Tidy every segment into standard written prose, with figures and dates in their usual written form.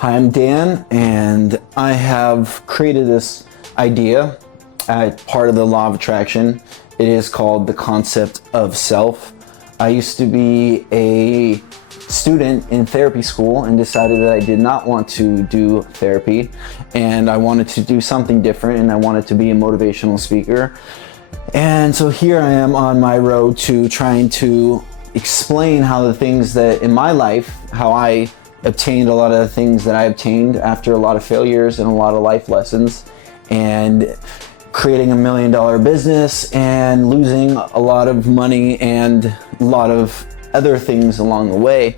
Hi, I'm Dan, and I have created this idea as part of the law of attraction. It is called the concept of self. I used to be a student in therapy school and decided that I did not want to do therapy, and I wanted to do something different, and I wanted to be a motivational speaker. And so here I am on my road to trying to explain how the things that in my life, how I obtained a lot of the things that I obtained after a lot of failures and a lot of life lessons, and creating $1 million business and losing a lot of money and a lot of other things along the way.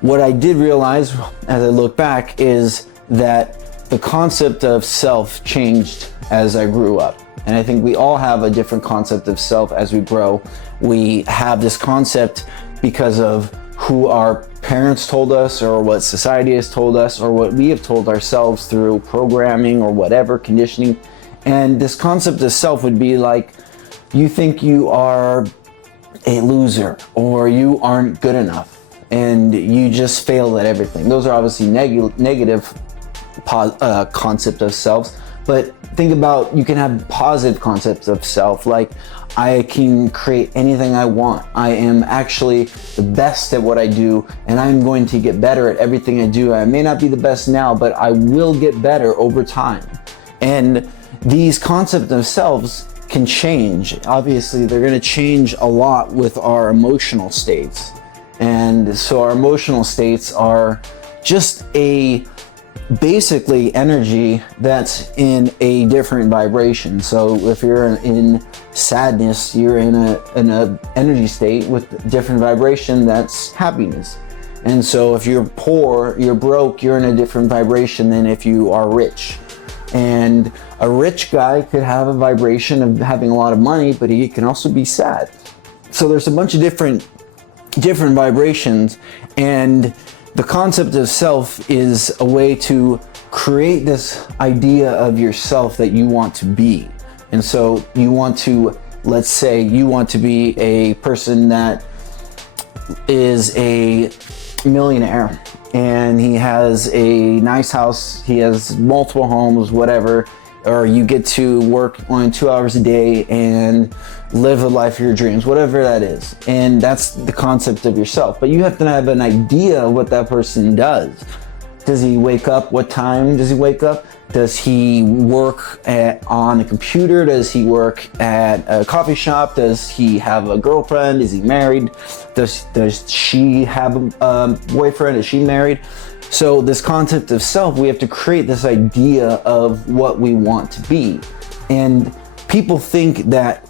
What I did realize as I look back is that the concept of self changed as I grew up. And I think we all have a different concept of self as we grow. We have this concept because of who our parents told us, or what society has told us, or what we have told ourselves through programming or whatever, conditioning. And this concept of self would be like, you think you are a loser, or you aren't good enough, and you just failed at everything. Those are obviously negative concept of selves. But think about, you can have positive concepts of self, like I can create anything I want. I am actually the best at what I do, and I'm going to get better at everything I do. I may not be the best now, but I will get better over time. And these concepts of selves can change. Obviously, they're going to change a lot with our emotional states. And so our emotional states are just basically energy that's in a different vibration. So if you're in sadness, you're in a energy state with different vibration that's happiness. And so if you're poor, you're broke, you're in a different vibration than if you are rich. And a rich guy could have a vibration of having a lot of money, but he can also be sad. So there's a bunch of different vibrations, and the concept of self is a way to create this idea of yourself that you want to be. And so you want to, let's say you want to be a person that is a millionaire, and he has a nice house, he has multiple homes, whatever, or you get to work only 2 hours a day and live the life of your dreams, whatever that is. And that's the concept of yourself. But you have to have an idea of what that person does. Does he wake up? What time does he wake up? Does he work on a computer? Does he work at a coffee shop? Does he have a girlfriend? Is he married? Does she have a boyfriend? Is she married? So this concept of self, we have to create this idea of what we want to be. And people think that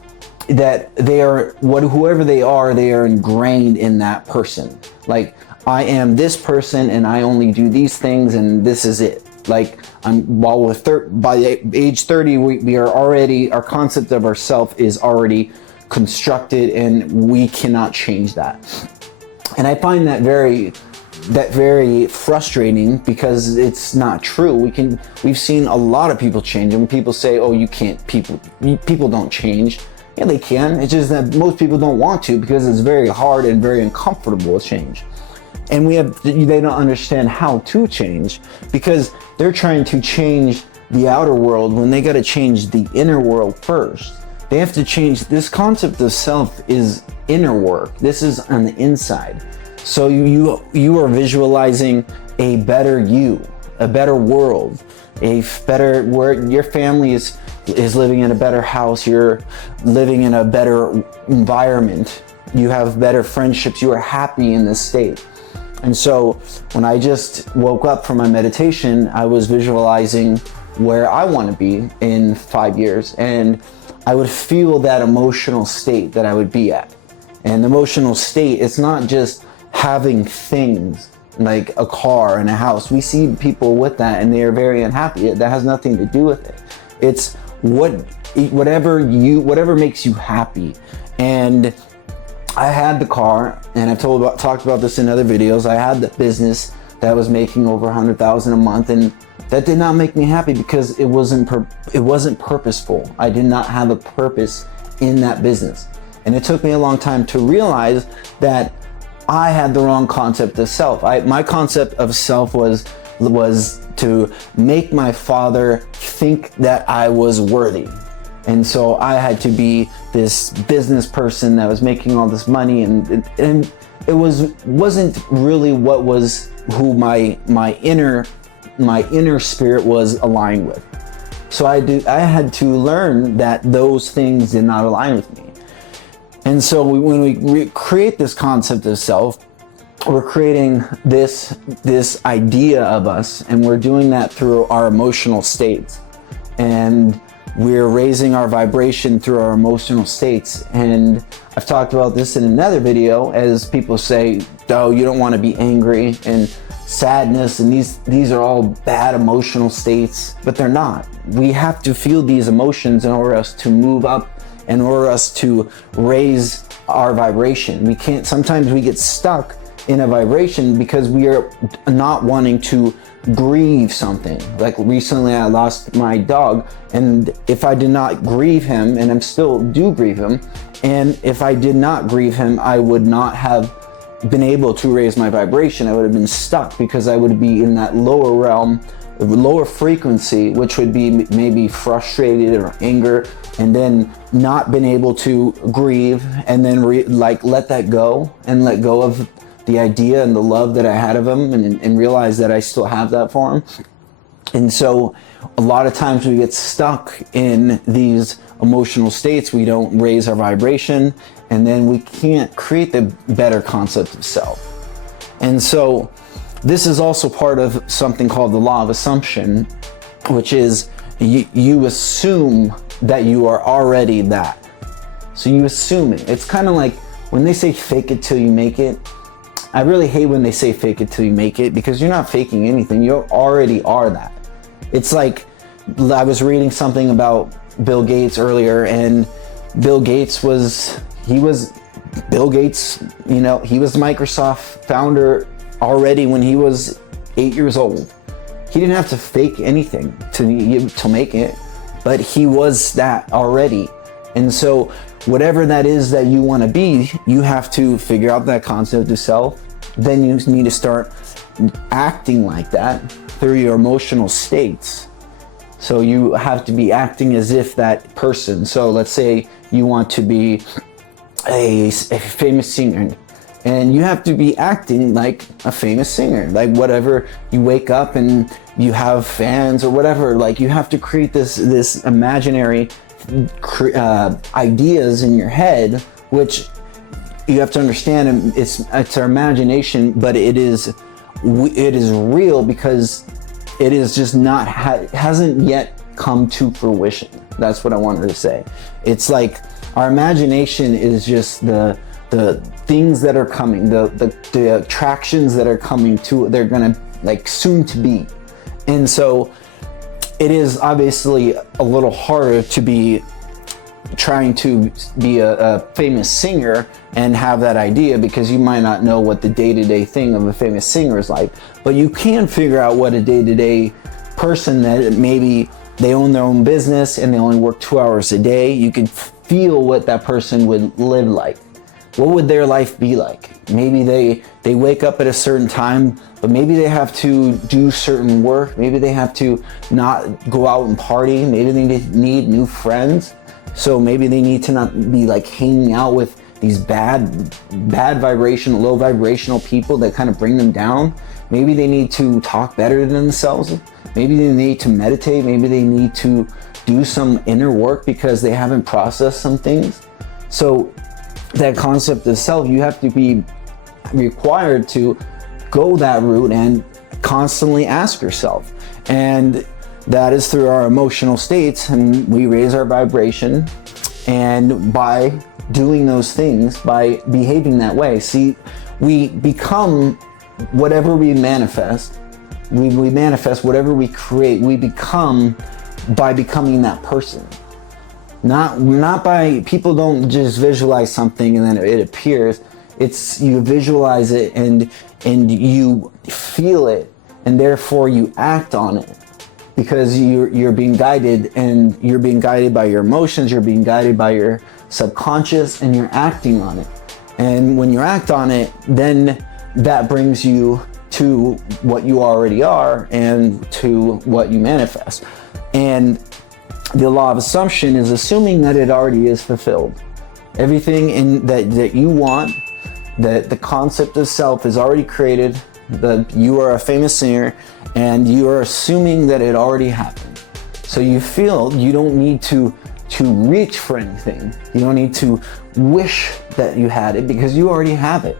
they are, whoever they are ingrained in that person. Like, I am this person and I only do these things and this is it. Like, by age 30, we are already, our concept of ourself is already constructed, and we cannot change that. And I find that very frustrating, because it's not true. We've seen a lot of people change, and when people say, oh, you can't, people don't change. Yeah, they can. It's just that most people don't want to, because it's very hard and very uncomfortable to change. And they don't understand how to change, because they're trying to change the outer world when they got to change the inner world first. They have to change. This concept of self is inner work. This is on the inside. So you are visualizing a better you, a better world, where your family is living in a better house, you're living in a better environment, you have better friendships, you are happy in this state. And so when I just woke up from my meditation, I was visualizing where I want to be in 5 years, and I would feel that emotional state that I would be at. And the emotional state, it's not just having things like a car and a house. We see people with that and they are very unhappy. That has nothing to do with it. It's whatever makes you happy. And I had the car, and I've talked about this in other videos. I had the business that was making over $100,000 a month, and that did not make me happy because it wasn't purposeful. I did not have a purpose in that business. And it took me a long time to realize that I had the wrong concept of self. My concept of self was was to make my father think that I was worthy. And so I had to be this business person that was making all this money, and it wasn't really what was who my inner spirit was aligned with. So I had to learn that those things did not align with me. And so when we create this concept of self, we're creating this idea of us, and we're doing that through our emotional states. And we're raising our vibration through our emotional states. And I've talked about this in another video, as people say, oh, you don't want to be angry and sadness, and these are all bad emotional states, but they're not. We have to feel these emotions in order for us to move up, in order for us to raise our vibration. Sometimes we get stuck in a vibration because we are not wanting to grieve something. Like recently I lost my dog, and if I did not grieve him, and I still do grieve him, and if I did not grieve him, I would not have been able to raise my vibration. I would have been stuck because I would be in that lower realm, lower frequency, which would be maybe frustrated or anger, and then not been able to grieve, and then let that go, and let go of the idea and the love that I had of him, and realize that I still have that for him. And so a lot of times we get stuck in these emotional states. We don't raise our vibration, and then we can't create the better concept of self. And so this is also part of something called the law of assumption, which is you assume that you are already that. So you assume it. It's kind of like when they say fake it till you make it. I really hate when they say fake it till you make it, because you're not faking anything. You already are that. It's like, I was reading something about Bill Gates earlier, and Bill Gates was Bill Gates, he was the Microsoft founder already when he was 8 years old. He didn't have to fake anything to make it, but he was that already. And so whatever that is that you want to be, you have to figure out that concept of self. Then you need to start acting like that through your emotional states. So you have to be acting as if that person. So let's say you want to be a famous singer, and you have to be acting like a famous singer. Like whatever, you wake up and you have fans or whatever, like you have to create this imaginary ideas in your head, which you have to understand, it's our imagination, but it is real because it is just not hasn't yet come to fruition. That's what I wanted to say. It's like our imagination is just the things that are coming, the attractions that are coming to, they're gonna like soon to be. And so it is obviously a little harder to be trying to be a famous singer and have that idea, because you might not know what the day-to-day thing of a famous singer is like, but you can figure out what a day-to-day person that maybe they own their own business and they only work 2 hours a day. You can feel what that person would live like. What would their life be like? Maybe they wake up at a certain time, but maybe they have to do certain work. Maybe they have to not go out and party. Maybe they need new friends. So maybe they need to not be like hanging out with these bad vibrational, low vibrational people that kind of bring them down. Maybe they need to talk better than themselves. Maybe they need to meditate. Maybe they need to do some inner work because they haven't processed some things. So that concept of self, you have to be required to go that route and constantly ask yourself. And that is through our emotional states, and we raise our vibration. And by doing those things, by behaving that way, see, we become whatever we manifest. We manifest whatever we create. We become by becoming that person. Not by, people don't just visualize something and then it appears. It's you visualize it and you feel it, and therefore you act on it. Because you're being guided, and you're being guided by your emotions, you're being guided by your subconscious, and you're acting on it. And when you act on it, then that brings you to what you already are and to what you manifest. And the law of assumption is assuming that it already is fulfilled. Everything that you want, that the concept of self is already created, that you are a famous singer, and you are assuming that it already happened. So you feel you don't need to reach for anything. You don't need to wish that you had it because you already have it.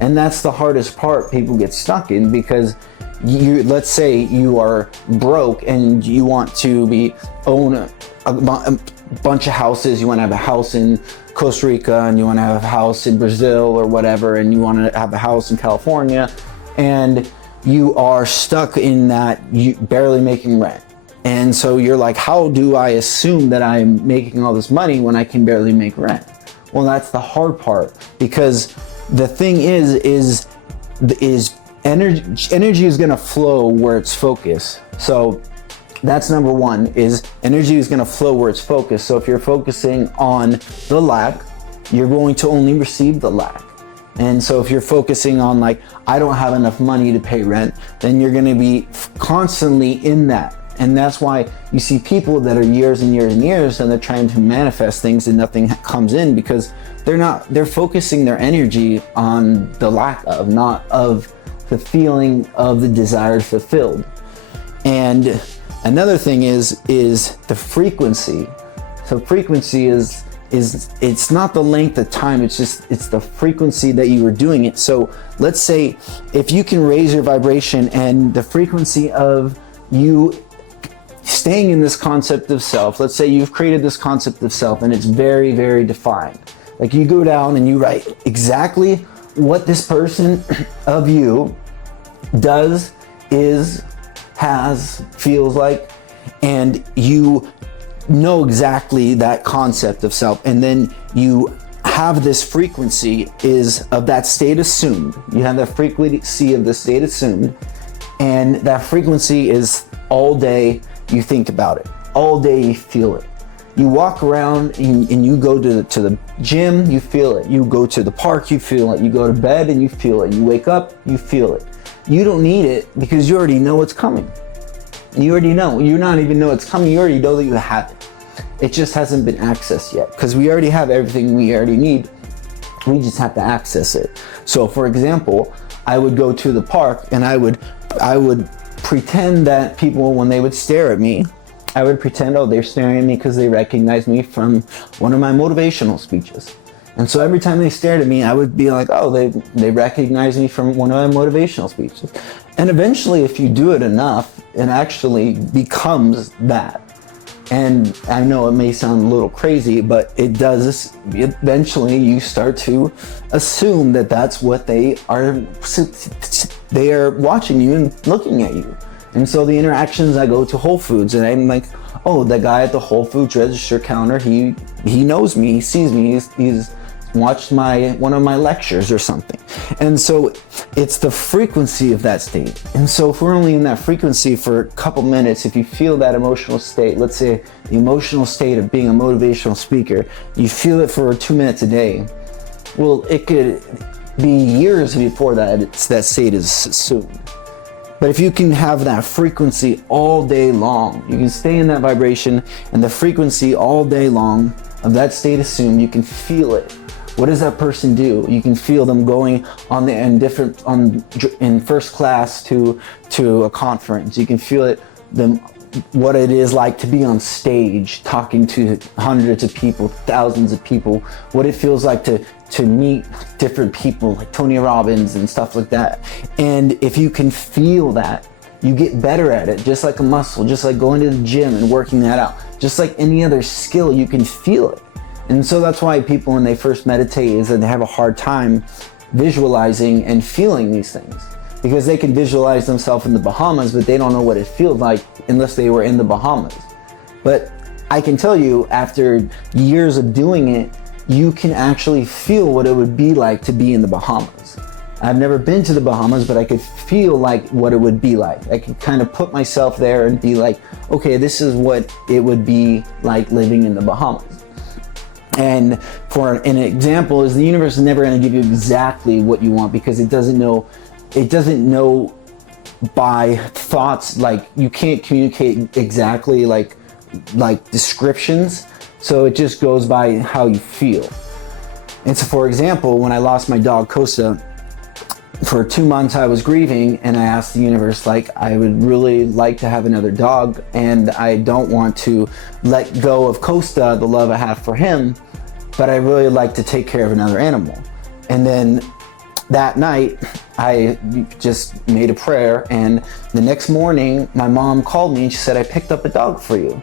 And that's the hardest part people get stuck in, because let's say you are broke and you want to own a bunch of houses. You want to have a house in Costa Rica, and you want to have a house in Brazil or whatever, and you want to have a house in California, and you are stuck in that, you barely making rent. And so you're like, how do I assume that I'm making all this money when I can barely make rent? Well, that's the hard part, because the thing is energy is going to flow where it's focused. So that's number one, is energy is going to flow where it's focused. So if you're focusing on the lack, you're going to only receive the lack. And so if you're focusing on like, I don't have enough money to pay rent, then you're going to be constantly in that. And that's why you see people that are years and years and years, and they're trying to manifest things and nothing comes in, because they're focusing their energy on the lack of, not of the feeling of the desire fulfilled. And another thing is the frequency. So frequency is it's not the length of time, it's the frequency that you were doing it. So let's say if you can raise your vibration and the frequency of you staying in this concept of self, let's say you've created this concept of self and it's very, very defined. Like you go down and you write exactly what this person of you does, is, has, feels like, and you know exactly that concept of self. And then you have this frequency is of that state assumed. You have that frequency of the state assumed, and that frequency is all day you think about it, all day you feel it. You walk around and you go to the gym, you feel it. You go to the park, you feel it. You go to bed and you feel it. You wake up, you feel it. You don't need it because you already know it's coming. You already know. You not even know it's coming. You already know that you have it. It just hasn't been accessed yet, because we already have everything we already need. We just have to access it. So for example, I would go to the park and I would pretend that people, when they would stare at me, I would pretend, oh, they're staring at me because they recognize me from one of my motivational speeches. And so every time they stared at me, I would be like, oh, they recognize me from one of my motivational speeches. And eventually, if you do it enough, it actually becomes that. And I know it may sound a little crazy, but it does. Eventually, you start to assume that that's what they are watching you and looking at you. And so the interactions, I go to Whole Foods and I'm like, oh, the guy at the Whole Foods register counter, he knows me, he sees me, he's watched one of my lectures or something. And so it's the frequency of that state. And so if we're only in that frequency for a couple minutes, if you feel that emotional state, let's say the emotional state of being a motivational speaker, you feel it for 2 minutes a day. Well, it could be years before that state is assumed. But if you can have that frequency all day long, you can stay in that vibration and the frequency all day long of that state assumed, you can feel it. What does that person do? You can feel them going in first class to a conference. You can feel it, what it is like to be on stage talking to hundreds of people, thousands of people, what it feels like to meet different people like Tony Robbins and stuff like that. And if you can feel that, you get better at it, just like a muscle, just like going to the gym and working that out, just like any other skill, you can feel it. And so that's why people, when they first meditate, is that they have a hard time visualizing and feeling these things, because they can visualize themselves in the Bahamas, but they don't know what it feels like unless they were in the Bahamas. But I can tell you, after years of doing it, you can actually feel what it would be like to be in the Bahamas. I've never been to the Bahamas, but I could feel like what it would be like. I could kind of put myself there and be like, okay, this is what it would be like living in the Bahamas. And for an example is the universe is never going to give you exactly what you want, because it doesn't know it doesn't know by thoughts. Like, you can't communicate exactly like descriptions, so it just goes by how you feel. And so, for example, when I lost my dog Costa, for 2 months I was grieving, and I asked the universe, like, I would really like to have another dog, and I don't want to let go of Costa, the love I have for him, but I really like to take care of another animal. And then that night I just made a prayer, and the next morning my mom called me and she said, I picked up a dog for you.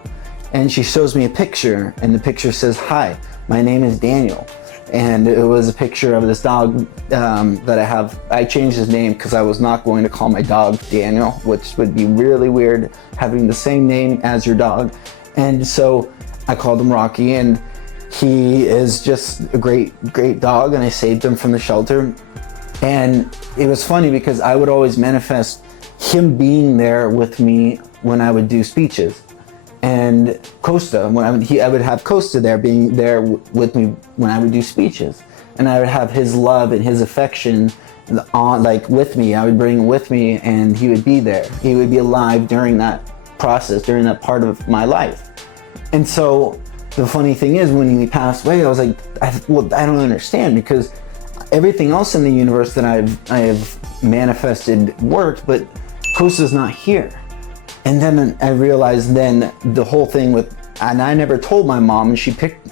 And she shows me a picture, and the picture says, hi, my name is Daniel. And it was a picture of this dog that I have. I changed his name because I was not going to call my dog Daniel, which would be really weird, having the same name as your dog. And so I called him Rocky, and he is just a great dog, and I saved him from the shelter. And it was funny because I would always manifest him being there with me when I would do speeches. And Costa, when I would have Costa there, being there with me when I would do speeches, and I would have his love and his affection on, like, with me. I would bring him with me, and he would be there. He would be alive during that process, during that part of my life. And so the funny thing is, when he passed away, I was like, I don't understand, because everything else in the universe that I have manifested worked, but Costa's not here. And then I realized then the whole thing and I never told my mom, and she picked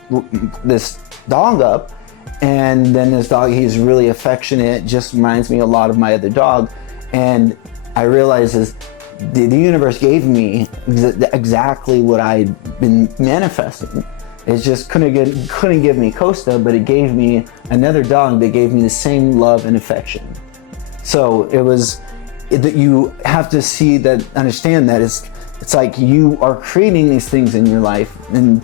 this dog up, and then this dog, he's really affectionate, just reminds me a lot of my other dog. And I realized the universe gave me exactly what I'd been manifesting. It just couldn't give me Costa, but it gave me another dog that gave me the same love and affection. So it was that you have to understand that it's like you are creating these things in your life, and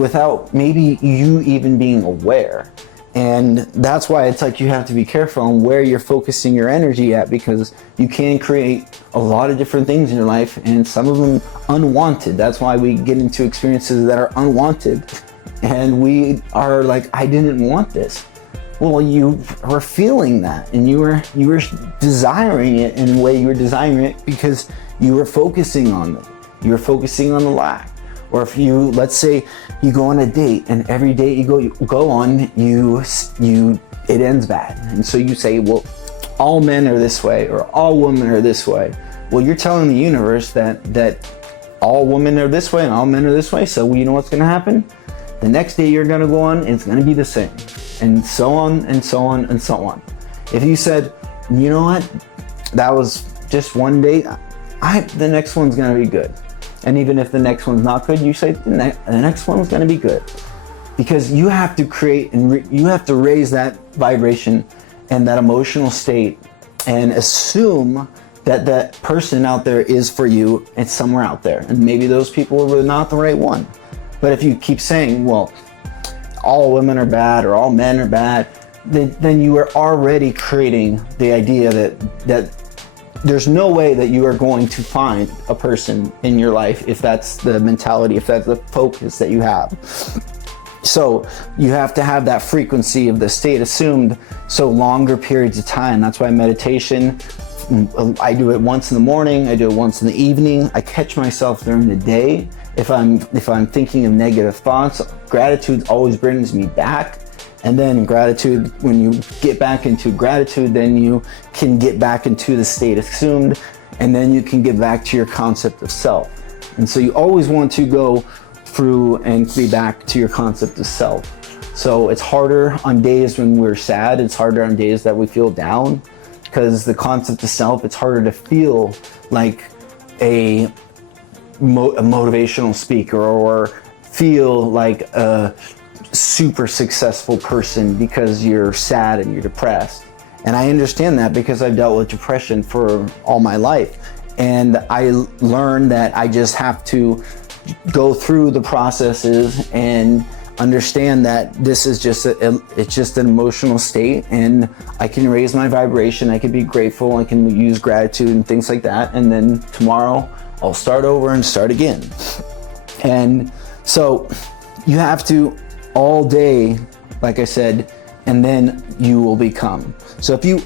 without maybe you even being aware. And that's why it's like you have to be careful on where you're focusing your energy at, because you can create a lot of different things in your life, and some of them unwanted. That's why we get into experiences that are unwanted, and we are like, I didn't want this. Well, you were feeling that, and you were desiring it in a way. You were desiring it because you were focusing on it. You were focusing on the lack. Or if you, let's say, you go on a date, and every date you go on, it ends bad, and so you say, well, all men are this way, or all women are this way. Well, you're telling the universe that all women are this way and all men are this way. So you know what's going to happen? The next day you're going to go on, it's going to be the same, and so on and so on and so on. If you said, you know what, that was just one day, the next one's going to be good. And even if the next one's not good, you say the next one's going to be good, because you have to create and you have to raise that vibration and that emotional state, and assume that that person out there is for you. It's somewhere out there, and maybe those people were not the right one. But if you keep saying, well, all women are bad or all men are bad, then you are already creating the idea that there's no way that you are going to find a person in your life if that's the mentality, if that's the focus that you have. So you have to have that frequency of the state assumed, so longer periods of time. That's why meditation, I do it once in the morning, I do it once in the evening. I catch myself during the day. If I'm thinking of negative thoughts, gratitude always brings me back. And then gratitude, when you get back into gratitude, then you can get back into the state assumed, and then you can get back to your concept of self. And so you always want to go through and be back to your concept of self. So it's harder on days when we're sad, it's harder on days that we feel down, because the concept of self, it's harder to feel like a motivational speaker or feel like a super successful person, because you're sad and you're depressed. And I understand that because I've dealt with depression for all my life, and I learned that I just have to go through the processes and understand that this is just it's just an emotional state, and I can raise my vibration, I can be grateful, I can use gratitude and things like that, and then tomorrow I'll start over and start again. And so you have to all day, like I said, and then you will become. So if you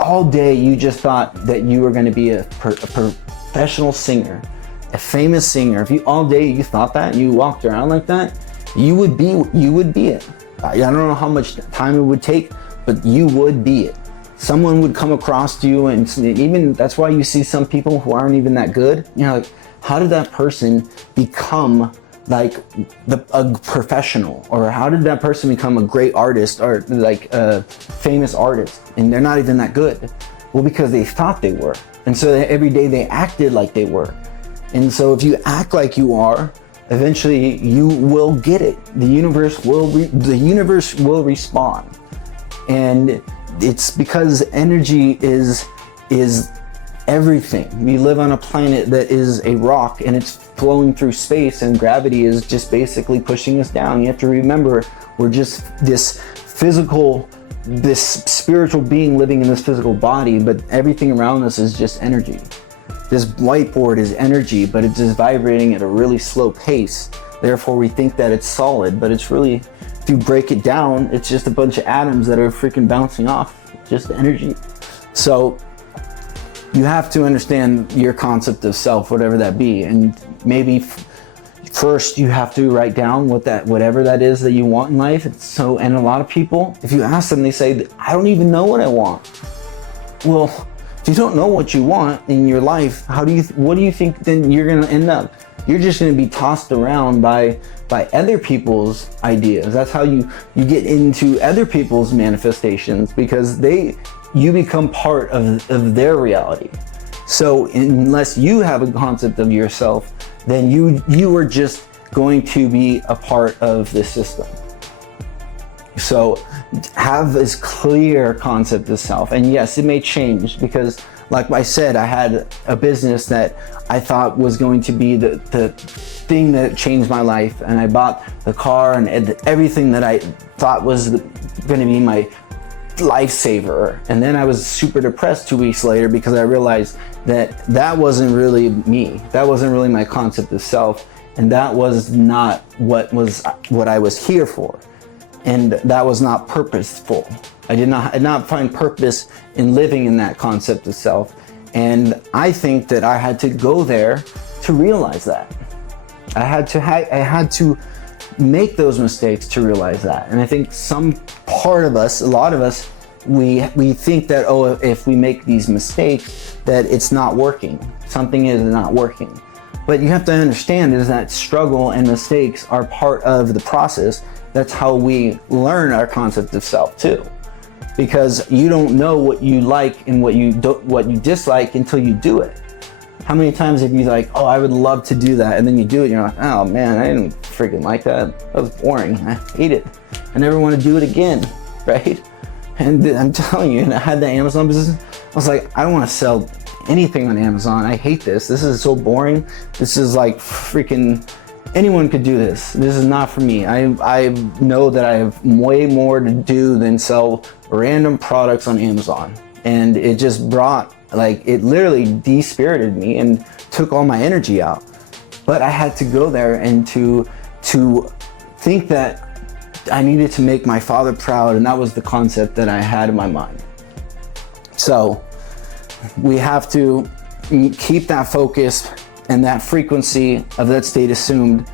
all day you just thought that you were going to be a professional singer, a famous singer, if you all day you thought that and you walked around like that, you would be it. I don't know how much time it would take, but you would be it. Someone would come across you, and even that's why you see some people who aren't even that good. You're like, how did that person become like a professional, or how did that person become a great artist, or like a famous artist, and they're not even that good? Well, because they thought they were, and so every day they acted like they were. And so if you act like you are, eventually you will get it. The universe will respond. And it's because energy is everything. We live on a planet that is a rock, and it's flowing through space, and gravity is just basically pushing us down. You have to remember, we're just this spiritual being living in this physical body, but everything around us is just energy. This whiteboard is energy, but it's just vibrating at a really slow pace. Therefore, we think that it's solid, but it's really, if you break it down, it's just a bunch of atoms that are freaking bouncing off, just energy. So you have to understand your concept of self, whatever that be. And maybe first you have to write down whatever that is that you want in life. And a lot of people, if you ask them, they say, I don't even know what I want. Well, if you don't know what you want in your life, what do you think then you're gonna end up? You're just gonna be tossed around by other people's ideas. That's how you get into other people's manifestations, because you become part of their reality. So unless you have a concept of yourself, then you are just going to be a part of the system. So have this clear concept of self. And yes, it may change, because like I said, I had a business that I thought was going to be the thing that changed my life. And I bought the car and everything that I thought was going to be my lifesaver. And then I was super depressed 2 weeks later, because I realized that wasn't really me. That wasn't really my concept of self. And that was not what I was here for. And that was not purposeful. I did not find purpose in living in that concept of self. And I think that I had to go there to realize that. I had to make those mistakes to realize that. And I think some part of us, a lot of us, we think that, oh, if we make these mistakes, that it's not working. Something is not working. But you have to understand is that struggle and mistakes are part of the process. That's how we learn our concept of self too. Because you don't know what you like and what you dislike until you do it. How many times have you like, oh, I would love to do that, and then you do it and you're like, oh man, I didn't freaking like that. That was boring. I hate it. I never want to do it again, right? And I'm telling you, and I had the Amazon business. I was like, I don't want to sell anything on Amazon. I hate this. This is so boring. This is like freaking, anyone could do this. This is not for me. I know that I have way more to do than sell random products on Amazon. And it just brought, like, it literally de-spirited me and took all my energy out. But I had to go there and to think that I needed to make my father proud, and that was the concept that I had in my mind. So we have to keep that focus and that frequency of that state assumed.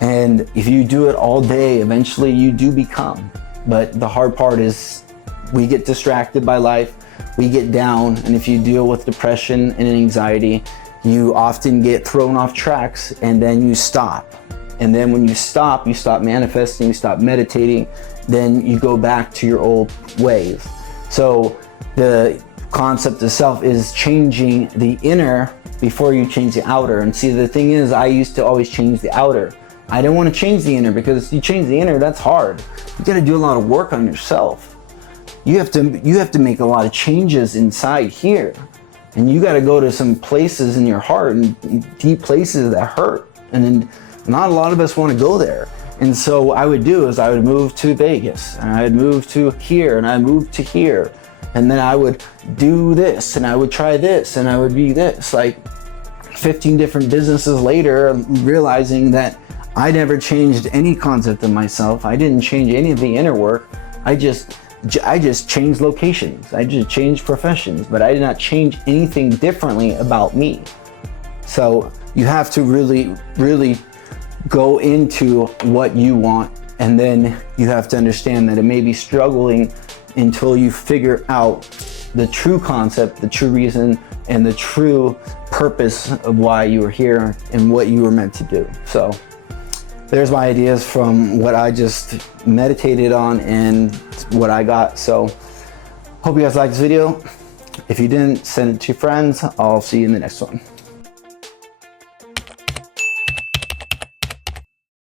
And if you do it all day, eventually you do become. But the hard part is we get distracted by life, we get down, and if you deal with depression and anxiety, you often get thrown off tracks, and then you stop. And then when you stop manifesting, you stop meditating, then you go back to your old ways. So the concept of self is changing the inner before you change the outer. And see, the thing is, I used to always change the outer. I didn't want to change the inner, because you change the inner, that's hard. You got to do a lot of work on yourself. You have to make a lot of changes inside here. And you got to go to some places in your heart, and deep places that hurt. And then not a lot of us want to go there. And so what I would do is I would move to Vegas, and I would move to here, and I moved to here. And then I would do this, and I would try this, and I would be this. Like 15 different businesses later, realizing that I never changed any concept of myself. I didn't change any of the inner work. I just I just changed locations. I just changed professions, but I did not change anything differently about me. So you have to really, really go into what you want, and then you have to understand that it may be struggling until you figure out the true concept, the true reason, and the true purpose of why you were here and what you were meant to do. So there's my ideas from what I just meditated on and what I got. So hope you guys liked this video. If you didn't, send it to your friends. I'll see you in the next one.